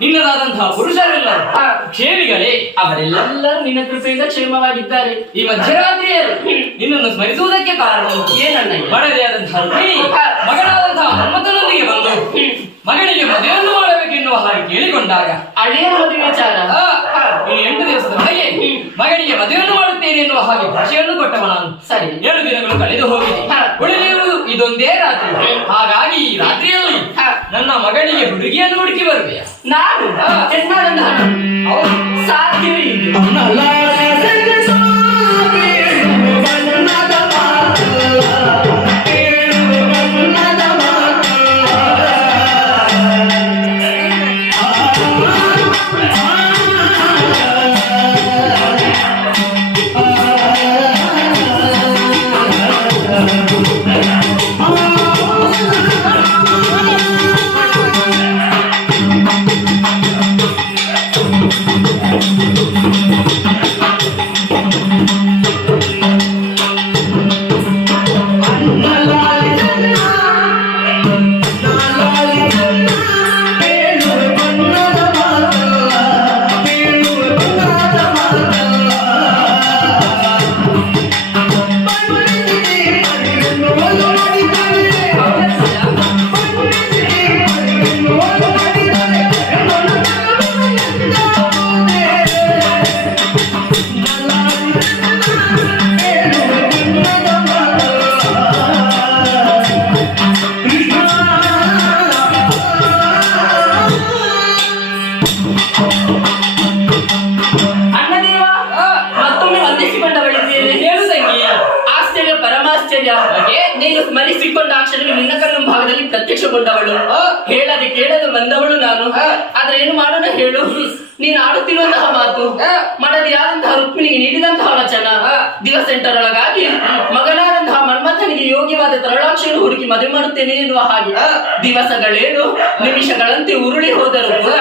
ನಿನ್ನದಾದಂತಹ ಪುರುಷರೆಲ್ಲರೂ ಕ್ಷೇಮಿಗಳೇ, ಅವರೆಲ್ಲರೂ ನಿನ್ನ ಕೃಪೆಯಿಂದ ಕ್ಷೇಮವಾಗಿದ್ದಾರೆ. ಈ ಮಧ್ಯರಾತ್ರಿಯಲ್ಲಿ ನಿನ್ನನ್ನು ಸ್ಮರಿಸುವುದಕ್ಕೆ ಕಾರಣ ಏನನ್ನ ಮಡದಿಯಾದಂತಹ ರುಕ್ಮಿಣಿ ಮಗನಾದಂತಹ ಮನ್ಮಥನೊಂದಿಗೆ ಬಂದು ಮಗನಿಗೆ ಮದುವೆಯನ್ನು ಮಾಡಬೇಕೆನ್ನುವ ಹಾಗೆ ಕೇಳಿಕೊಂಡಾಗ ಅಳಿಯ ಮದುವೆ ವಿಚಾರ ಇನ್ನು 8 ದಿವಸದ ಒಳಗೆ ಮಗನಿಗೆ ಮದುವೆಯನ್ನು ಮಾಡುತ್ತೇನೆ ಎನ್ನುವ ಹಾಗೆ ಭಾಷೆಯನ್ನು ಕೊಟ್ಟವ ನಾನು. ಸರಿ, 7 ದಿನಗಳು ಕಳೆದು ಹೋಗಿದೆ. ಉಳಿದಿರುವುದು ಇದೊಂದೇ ರಾತ್ರಿ. ಹಾಗಾಗಿ ಈ ರಾತ್ರಿಯಲ್ಲಿ ನನ್ನ ಮಗನಿಗೆ ಹುಡುಗಿಯನ್ನು ಹುಡುಕಿ ಬರುವೆಯ? ನಾನು ಸಾಧ್ಯವೇ ನೀನು ಸ್ಮರಿಸಿಕೊಂಡ ಅಕ್ಷರವೇ ನಿನ್ನ ಕಣ್ಣು ಭಾಗದಲ್ಲಿ ಪ್ರತ್ಯಕ್ಷಗೊಂಡವಳು. ಹೇಳದೆ ಕೇಳಲು ಬಂದವಳು ನಾನು. ಆದ್ರೆ ಏನು ಮಾಡೋಣ ಹೇಳು? ನೀನು ಆಡುತ್ತಿರುವಂತಹ ಮಾತು ಮಡದಿಯಾದಂತಹ ರುಕ್ಮಿಣಿಗೆ ನೀಡಿದಂತಹ ವಚನ ದಿವಸ 8ರೊಳಗಾಗಿ ಮಗನಾದಂತಹ ಮನ್ಮಥನಿಗೆ ಯೋಗ್ಯವಾದ ತರಳಾಕ್ಷರ ಹುಡುಕಿ ಮದುವೆ ಮಾಡುತ್ತೇನೆ ಎನ್ನುವ ಹಾಗೆ ದಿವಸಗಳೇಳು ನಿಮಿಷಗಳಂತೆ ಉರುಳಿ ಹೋದರೂ ಕೂಡ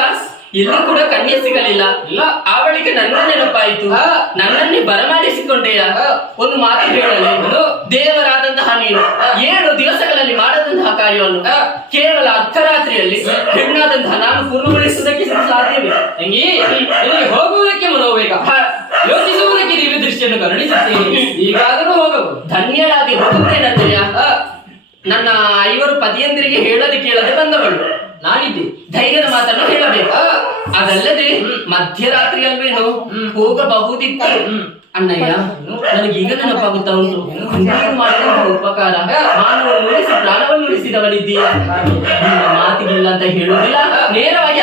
ಎಲ್ಲೂ ಕೂಡ ಕನ್ಯೆ ಸಿಗಲಿಲ್ಲ. ಅವಳಿಗೆ ನನ್ನ ನೆನಪಾಯಿತು. ನನ್ನನ್ನೇ ಬರಮಾಡಿಸಿಕೊಂಡೆಯ. ಒಂದು ಮಾತು ಹೇಳಲು, ದೇವರಾದಂತಹ ನೀನು 7 ದಿವಸಗಳಲ್ಲಿ ಮಾಡದಂತಹ ಕಾರ್ಯವನ್ನು ಕೇವಲ ಅರ್ಧರಾತ್ರಿಯಲ್ಲಿ ಹೆಣ್ಣಾದಂತಹ ನಾನು ಪೂರ್ಣಗೊಳಿಸುವುದಕ್ಕೆ ಸಾಧ್ಯವೇ? ತಂಗಿ, ಹೋಗುವುದಕ್ಕೆ ಮನೋವೇಗ, ಯೋಚಿಸುವುದಕ್ಕೆ ದಿವ್ಯ ದೃಷ್ಟಿಯನ್ನು ಕರುಣಿಸುತ್ತೇನೆ. ಈಗಾದರೂ ಹೋಗಬಹುದು. ಧನ್ಯಳಾಗಿ ಹೋಗುತ್ತೇನಂತೆಯ. ನನ್ನ 5 ಪತಿಯಂದಿರಿಗೆ ಹೇಳದೆ ಕೇಳದೆ ಬಂದವಳು ನಾನಿದ್ದೆ. ಧೈರ್ಯದ ಮಾತನ್ನು ಹೇಳಬೇಕು. ಅದಲ್ಲದೆ ಮಧ್ಯರಾತ್ರಿ ಅಲ್ವೇನು ಹೋಗಬಹುದಿತ್ತು. ಅಣ್ಣಯ್ಯ, ನನಗೀಗ ನೆನಪಾಗುತ್ತಾ ಉಂಟು ಮಾಡಿದ ಉಪಕಾರ. ಮಾನವನ್ನು ಉಳಿಸಿ ಪ್ರಾಣವನ್ನು ಉಳಿಸಿದವನಿದ್ದೀಯ. ನಿನ್ನ ಮಾತಿಗಿಲ್ಲ ಅಂತ ಹೇಳುವುದಿಲ್ಲ, ನೇರವಾಗಿ